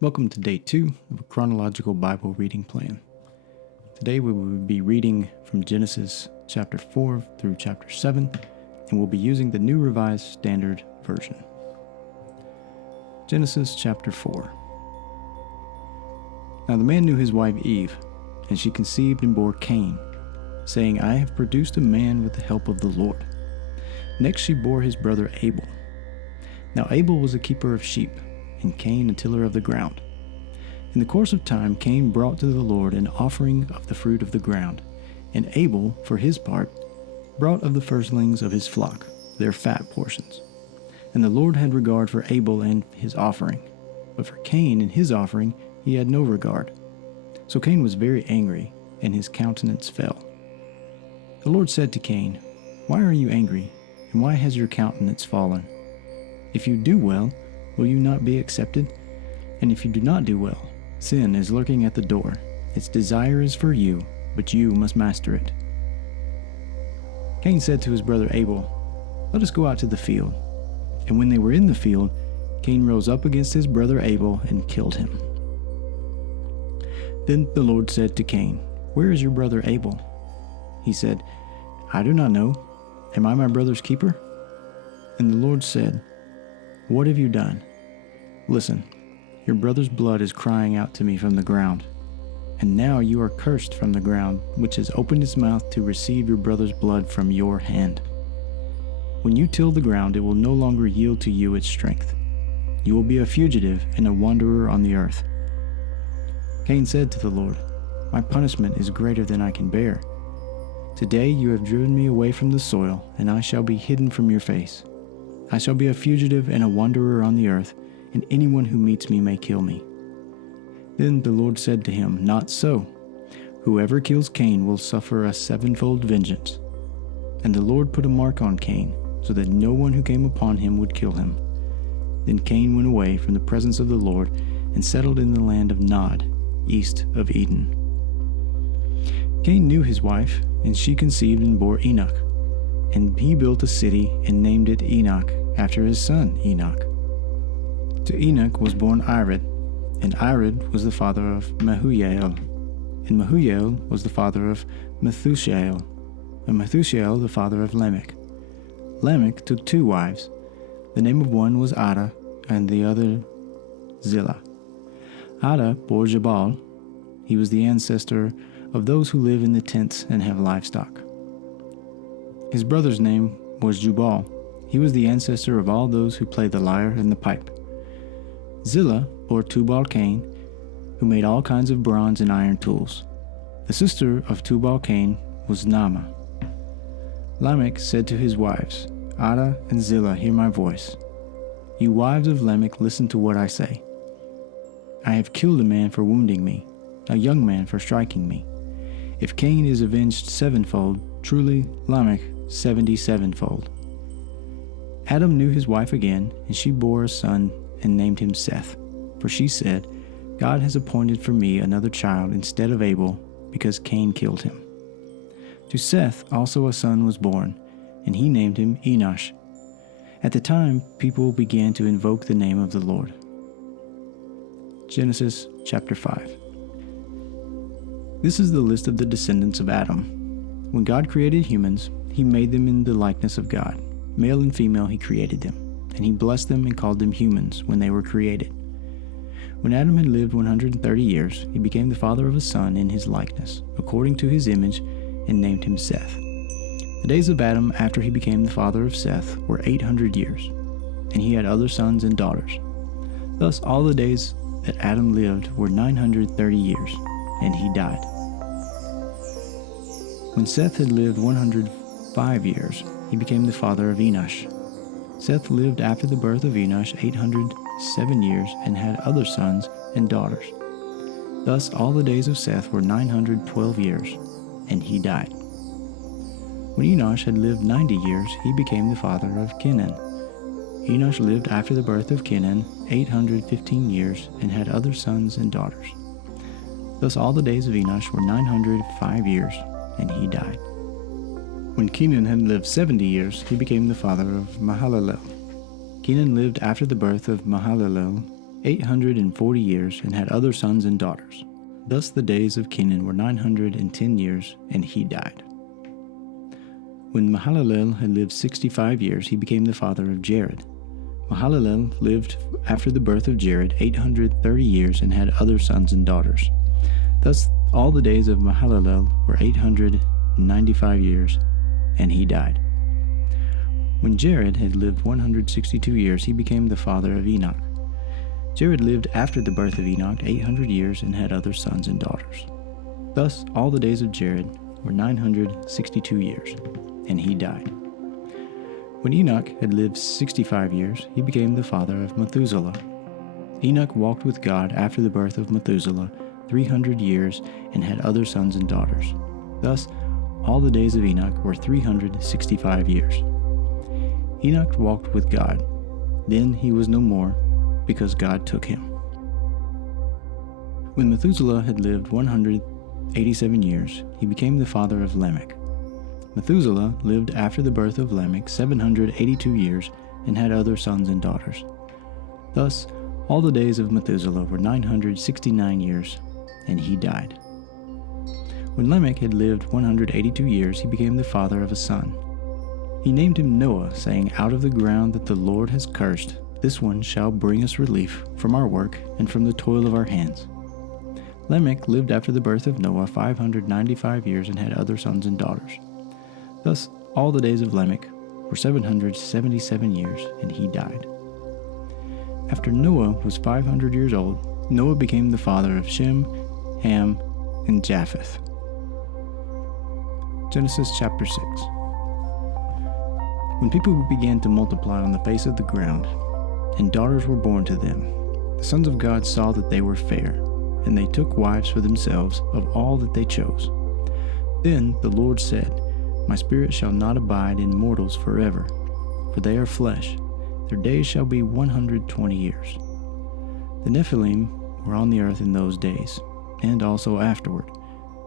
Welcome to day 2 of a chronological Bible reading plan. Today we will be reading from Genesis chapter 4 through chapter 7, and we'll be using the New Revised Standard Version. Genesis chapter 4. Now the man knew his wife Eve, and she conceived and bore Cain, saying, I have produced a man with the help of the Lord. Next she bore his brother Abel. Now Abel was a keeper of sheep, and Cain a tiller of the ground. In the course of time Cain brought to the Lord an offering of the fruit of the ground, and Abel, for his part, brought of the firstlings of his flock, their fat portions. And the Lord had regard for Abel and his offering, but for Cain and his offering he had no regard. So Cain was very angry, and his countenance fell. The Lord said to Cain, Why are you angry, and why has your countenance fallen? If you do well, will you not be accepted? And if you do not do well, sin is lurking at the door. Its desire is for you, but you must master it. Cain said to his brother Abel, Let us go out to the field. And when they were in the field, Cain rose up against his brother Abel and killed him. Then the Lord said to Cain, Where is your brother Abel? He said, I do not know. Am I my brother's keeper? And the Lord said, What have you done? Listen, your brother's blood is crying out to me from the ground. And now you are cursed from the ground, which has opened its mouth to receive your brother's blood from your hand. When you till the ground, it will no longer yield to you its strength. You will be a fugitive and a wanderer on the earth. Cain said to the Lord, My punishment is greater than I can bear. Today you have driven me away from the soil, and I shall be hidden from your face. I shall be a fugitive and a wanderer on the earth, and anyone who meets me may kill me. Then the Lord said to him, Not so. Whoever kills Cain will suffer a sevenfold vengeance. And the Lord put a mark on Cain, so that no one who came upon him would kill him. Then Cain went away from the presence of the Lord and settled in the land of Nod, east of Eden. Cain knew his wife, and she conceived and bore Enoch. And he built a city and named it Enoch, after his son Enoch. To Enoch was born Irad, and Irad was the father of Mehujael, and Mehujael was the father of Methushael, and Methushael the father of Lamech. Lamech took 2 wives. The name of one was Ada, and the other Zillah. Ada bore Jabal. He was the ancestor of those who live in the tents and have livestock. His brother's name was Jubal. He was the ancestor of all those who play the lyre and the pipe. Zillah bore Tubal-Cain, who made all kinds of bronze and iron tools. The sister of Tubal-Cain was Naamah. Lamech said to his wives, Ada and Zillah, hear my voice. You wives of Lamech, listen to what I say. I have killed a man for wounding me, a young man for striking me. If Cain is avenged sevenfold, truly Lamech 77-fold. Adam knew his wife again, and she bore a son and named him Seth. For she said, God has appointed for me another child instead of Abel, because Cain killed him. To Seth also a son was born, and he named him Enosh. At the time, people began to invoke the name of the Lord. Genesis chapter 5. This is the list of the descendants of Adam. When God created humans, he made them in the likeness of God. Male and female he created them, and he blessed them and called them humans when they were created. When Adam had lived 130 years, he became the father of a son in his likeness, according to his image, and named him Seth. The days of Adam after he became the father of Seth were 800 years, and he had other sons and daughters. Thus all the days that Adam lived were 930 years, and he died. When Seth had lived 105 years, he became the father of Enosh. Seth lived after the birth of Enosh 807 years and had other sons and daughters. Thus all the days of Seth were 912 years, and he died. When Enosh had lived 90 years, he became the father of Kenan. Enosh lived after the birth of Kenan 815 years and had other sons and daughters. Thus all the days of Enosh were 905 years, and he died. When Kenan had lived 70 years, he became the father of Mahalalel. Kenan lived after the birth of Mahalalel 840 years and had other sons and daughters. Thus the days of Kenan were 910 years, and he died. When Mahalalel had lived 65 years, he became the father of Jared. Mahalalel lived after the birth of Jared 830 years and had other sons and daughters. Thus all the days of Mahalalel were 895 years, and he died. When Jared had lived 162 years, he became the father of Enoch. Jared lived after the birth of Enoch 800 years and had other sons and daughters. Thus all the days of Jared were 962 years, and he died. When Enoch had lived 65 years, he became the father of Methuselah. Enoch walked with God after the birth of Methuselah 300 years and had other sons and daughters. Thus all the days of Enoch were 365 years. Enoch walked with God. Then he was no more, because God took him. When Methuselah had lived 187 years, he became the father of Lamech. Methuselah lived after the birth of Lamech 782 years and had other sons and daughters. Thus all the days of Methuselah were 969 years, and he died. When Lamech had lived 182 years, he became the father of a son. He named him Noah, saying, "Out of the ground that the Lord has cursed, this one shall bring us relief from our work and from the toil of our hands." Lamech lived after the birth of Noah 595 years and had other sons and daughters. Thus all the days of Lamech were 777 years, and he died. After Noah was 500 years old, Noah became the father of Shem, Ham, and Japheth. Genesis chapter 6. When people began to multiply on the face of the ground, and daughters were born to them, the sons of God saw that they were fair, and they took wives for themselves of all that they chose. Then the Lord said, "My spirit shall not abide in mortals forever, for they are flesh. Their days shall be 120 years. The Nephilim were on the earth in those days, and also afterward,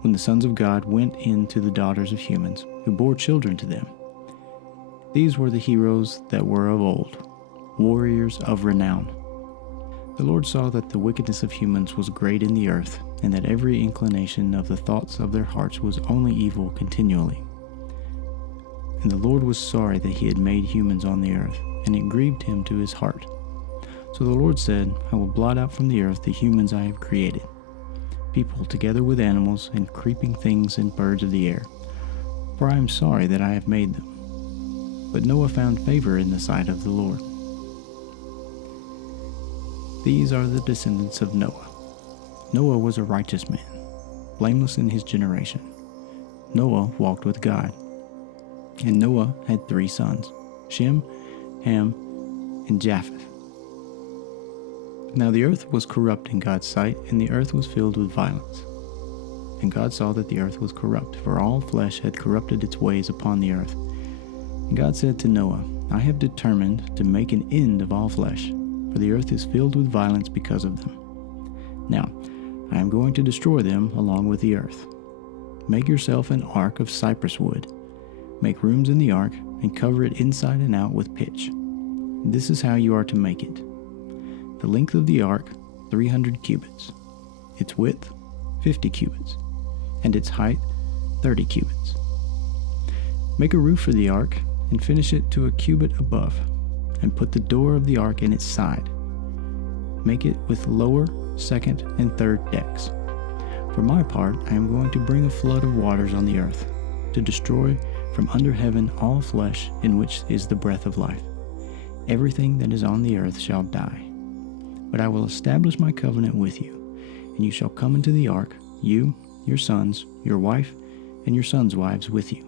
when the sons of God went in to the daughters of humans, who bore children to them. These were the heroes that were of old, warriors of renown. The Lord saw that the wickedness of humans was great in the earth, and that every inclination of the thoughts of their hearts was only evil continually. And the Lord was sorry that he had made humans on the earth, and it grieved him to his heart. So the Lord said, I will blot out from the earth the humans I have created, people together with animals and creeping things and birds of the air, for I am sorry that I have made them. But Noah found favor in the sight of the Lord. These are the descendants of Noah. Noah was a righteous man, blameless in his generation. Noah walked with God. And Noah had 3 sons, Shem, Ham, and Japheth. Now the earth was corrupt in God's sight, and the earth was filled with violence. And God saw that the earth was corrupt, for all flesh had corrupted its ways upon the earth. And God said to Noah, I have determined to make an end of all flesh, for the earth is filled with violence because of them. Now, I am going to destroy them along with the earth. Make yourself an ark of cypress wood. Make rooms in the ark, and cover it inside and out with pitch. This is how you are to make it. The length of the ark, 300 cubits. Its width, 50 cubits. And its height, 30 cubits. Make a roof for the ark, and finish it to a cubit above, and put the door of the ark in its side. Make it with lower, second, and third decks. For my part, I am going to bring a flood of waters on the earth, to destroy from under heaven all flesh in which is the breath of life. Everything that is on the earth shall die. But I will establish my covenant with you, and you shall come into the ark, you, your sons, your wife, and your sons' wives with you.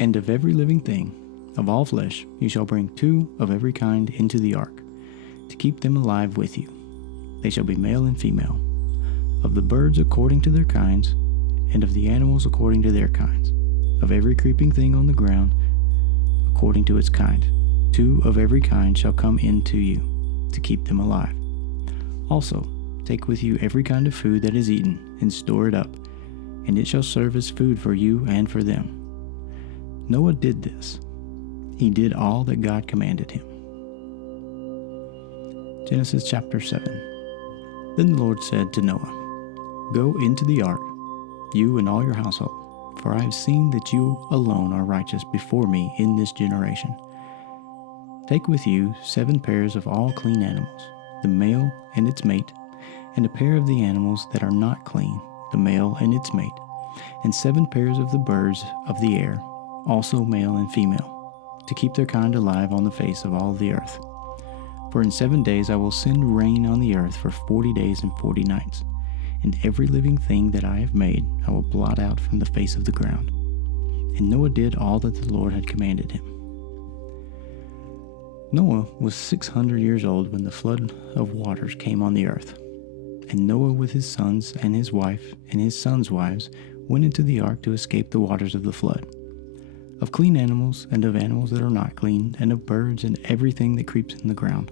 And of every living thing, of all flesh, you shall bring 2 of every kind into the ark, to keep them alive with you. They shall be male and female, of the birds according to their kinds, and of the animals according to their kinds, of every creeping thing on the ground according to its kind. 2 of every kind shall come into you, to keep them alive. Also, take with you every kind of food that is eaten, and store it up, and it shall serve as food for you and for them. Noah did this. He did all that God commanded him. Genesis chapter 7. Then the Lord said to Noah, "Go into the ark, you and all your household, for I have seen that you alone are righteous before me in this generation. Take with you 7 pairs of all clean animals, the male and its mate, and a pair of the animals that are not clean, the male and its mate, and 7 pairs of the birds of the air, also male and female, to keep their kind alive on the face of all the earth. For in 7 days I will send rain on the earth for 40 days and 40 nights, and every living thing that I have made I will blot out from the face of the ground." And Noah did all that the Lord had commanded him. Noah was 600 years old when the flood of waters came on the earth. And Noah with his sons and his wife and his sons' wives went into the ark to escape the waters of the flood. Of clean animals and of animals that are not clean, and of birds and everything that creeps in the ground,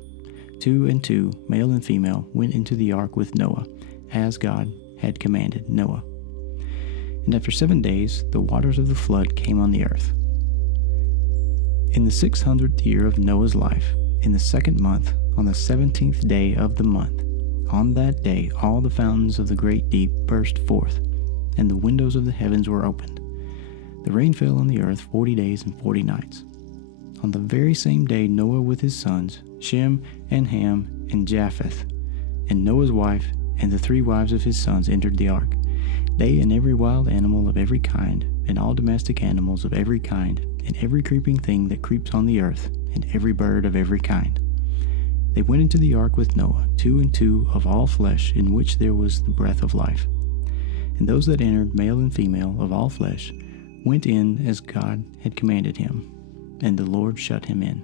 2 and 2, male and female, went into the ark with Noah, as God had commanded Noah. And after 7 days, the waters of the flood came on the earth. In the 600th year of Noah's life, in the 2nd month, on the 17th day of the month, on that day all the fountains of the great deep burst forth, and the windows of the heavens were opened. The rain fell on the earth 40 days and 40 nights. On the very same day Noah with his sons, Shem and Ham and Japheth, and Noah's wife and the 3 wives of his sons entered the ark, they and every wild animal of every kind, and all domestic animals of every kind, and every creeping thing that creeps on the earth, and every bird of every kind. They went into the ark with Noah, 2 and 2 of all flesh, in which there was the breath of life. And those that entered, male and female of all flesh, went in as God had commanded him, and the Lord shut him in.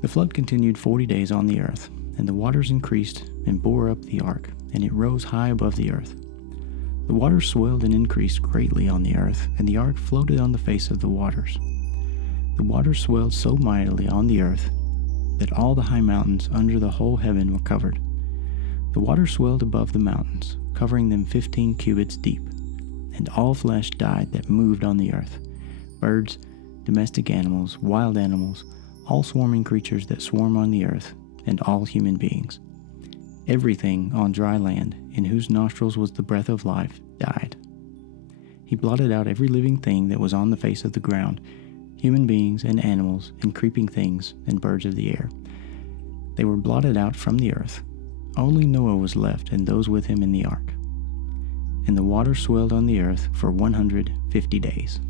The flood continued 40 days on the earth, and the waters increased and bore up the ark, and it rose high above the earth. The waters swelled and increased greatly on the earth, and the ark floated on the face of the waters. The waters swelled so mightily on the earth that all the high mountains under the whole heaven were covered. The waters swelled above the mountains, covering them 15 cubits deep, and all flesh died that moved on the earth, birds, domestic animals, wild animals, all swarming creatures that swarm on the earth, and all human beings. Everything on dry land, in whose nostrils was the breath of life, died. He blotted out every living thing that was on the face of the ground, human beings and animals and creeping things and birds of the air. They were blotted out from the earth. Only Noah was left and those with him in the ark. And the water swelled on the earth for 150 days.